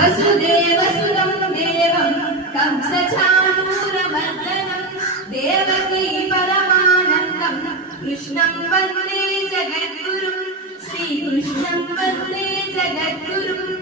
वसुदेवसुतं देवं कंसचाणूरमर्दनं देवकी परमानन्दं कृष्णं वन्दे जगद्गुरुं श्रीकृष्णं वन्दे जगद्गुरुम्।